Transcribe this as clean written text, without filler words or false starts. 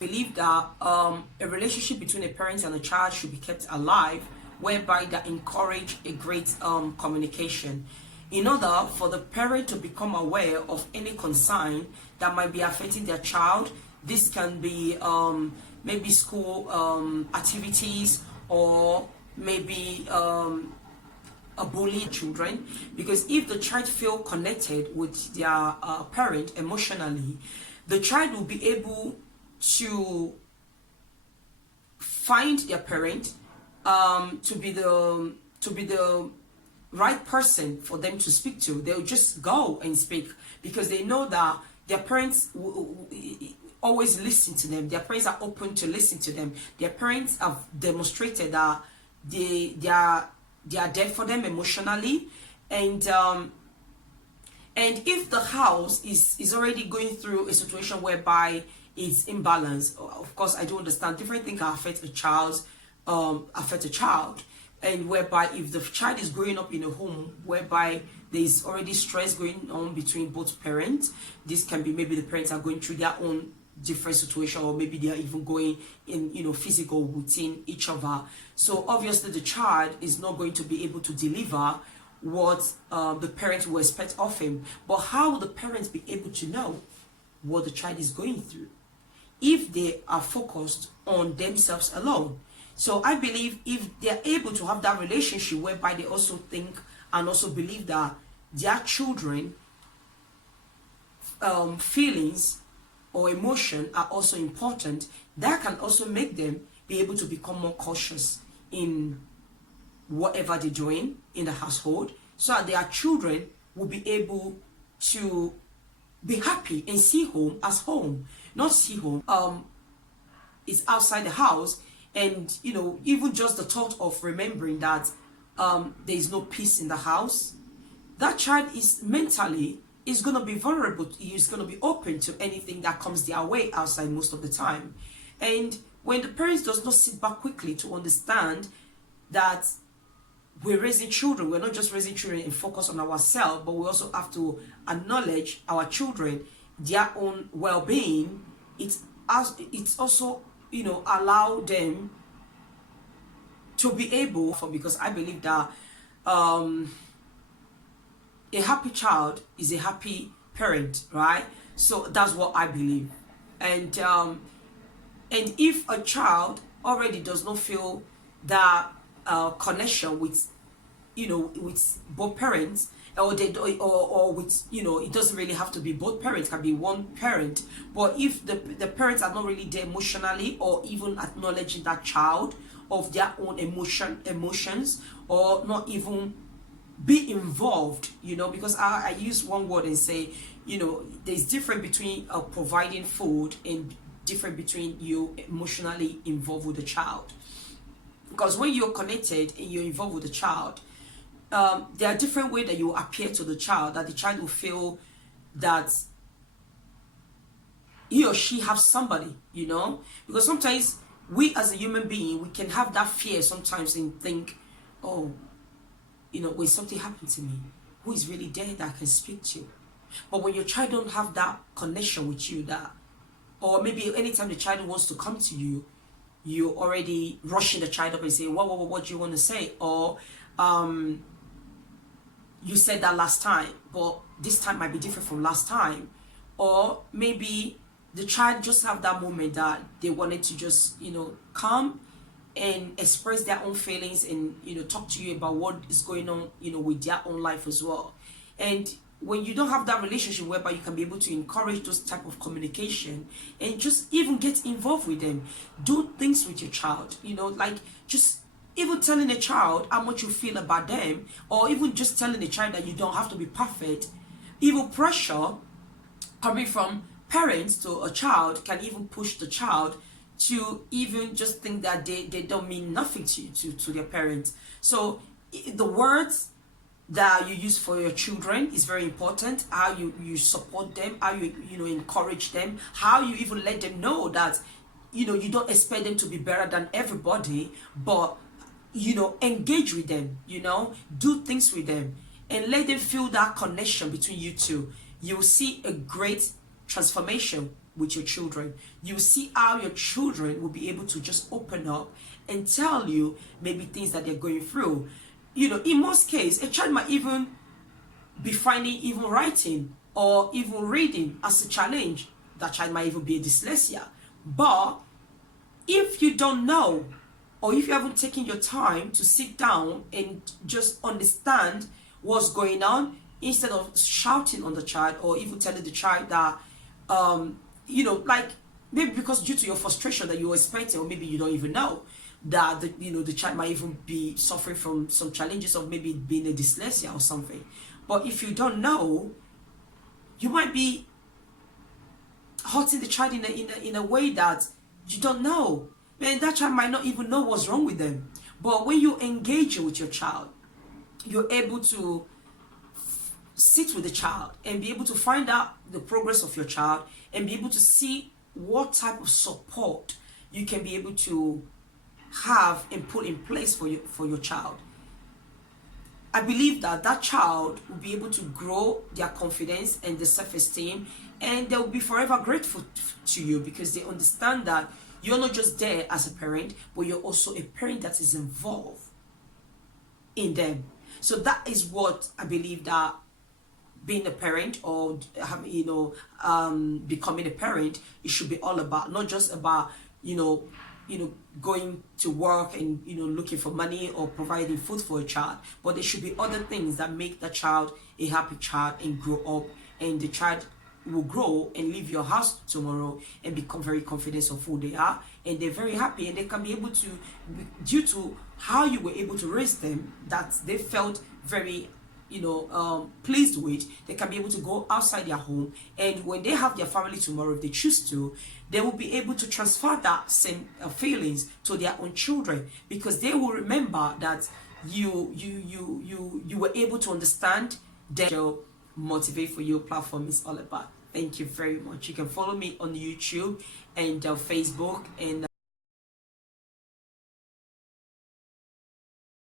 believe that a relationship between a parent and a child should be kept alive, whereby they encourage a great communication. In order for the parent to become aware of any concern that might be affecting their child, this can be maybe school activities, or maybe a bully children, because if the child feel connected with their parent emotionally, the child will be able to find their parent to be the right person for them to speak to. They'll just go and speak because they know that their parents always listen to them. Their parents are open to listen to them. Their parents have demonstrated that they are there for them emotionally. And if the house is already going through a situation whereby it's imbalanced, of course I do understand different things can affect a child, and whereby if the child is growing up in a home whereby there is already stress going on between both parents, this can be maybe the parents are going through their own different situation, or maybe they are even going in physical within each other. So obviously the child is not going to be able to deliver what the parents will expect of him. But how will the parents be able to know what the child is going through if they are focused on themselves alone? So I believe if they're able to have that relationship whereby they also think and also believe that their children feelings or emotion are also important, that can also make them be able to become more cautious in whatever they're doing in the household, so that their children will be able to be happy and see home as home, not see home is outside the house. And even just the thought of remembering that there is no peace in the house, that child is going to be vulnerable. He's going to be open to anything that comes their way outside most of the time. And when the parents does not sit back quickly to understand that we're raising children, we're not just raising children and focus on ourselves, but we also have to acknowledge our children, their own well-being. It's also allow them to be able, because I believe that a happy child is a happy parent, right? So that's what I believe. And if a child already does not feel that connection with with both parents, or with it doesn't really have to be both parents, it can be one parent. But if the parents are not really there emotionally, or even acknowledging that child of their own emotions, or not even be involved, because I use one word and say, there's difference between providing food and different between you emotionally involved with the child. Because when you're connected and you're involved with the child, there are different ways that you appear to the child, that the child will feel that he or she has somebody, because sometimes we as a human being, we can have that fear sometimes and think, oh, when something happened to me, who is really there that I can speak to? But when your child don't have that connection with you, or maybe anytime the child wants to come to you, you already rushing the child up and say, what do you want to say? Or you said that last time, but this time might be different from last time. Or maybe the child just have that moment that they wanted to just come and express their own feelings and talk to you about what is going on with their own life as well. And when you don't have that relationship whereby you can be able to encourage those type of communication and just even get involved with them, do things with your child, like just even telling a child how much you feel about them, or even just telling a child that you don't have to be perfect. Even pressure coming from parents to a child can even push the child to even just think that they don't mean nothing to their parents. So the words that you use for your children is very important. How you support them, how you encourage them, how you even let them know that you don't expect them to be better than everybody, but engage with them, do things with them, and let them feel that connection between you two. You'll see a great transformation with your children. You see how your children will be able to just open up and tell you maybe things that they're going through. In most cases, a child might even be finding even writing or even reading as a challenge. That child might even be a dyslexia. But if you don't know, or if you haven't taken your time to sit down and just understand what's going on, instead of shouting on the child or even telling the child that, like maybe because due to your frustration that you're expecting, or maybe you don't even know that the child might even be suffering from some challenges of maybe being a dyslexia or something. But if you don't know, you might be hurting the child in a way that you don't know. And that child might not even know what's wrong with them. But when you engage with your child, you're able to sit with the child and be able to find out the progress of your child and be able to see what type of support you can be able to have and put in place for your child. I believe that that child will be able to grow their confidence and their self-esteem, and they will be forever grateful to you, because they understand that you're not just there as a parent, but you're also a parent that is involved in them. So that is what I believe that being a parent, or becoming a parent, it should be all about. Not just about going to work and looking for money or providing food for a child, but there should be other things that make the child a happy child and grow up, and the child will grow and leave your house tomorrow and become very confident of who they are, and they're very happy, and they can be able to, due to how you were able to raise them, that they felt very pleased with, they can be able to go outside their home, and when they have their family tomorrow, if they choose to, they will be able to transfer that same feelings to their own children, because they will remember that you were able to understand them. Motivate for You platform is all about. Thank you very much. You can follow me on YouTube and Facebook and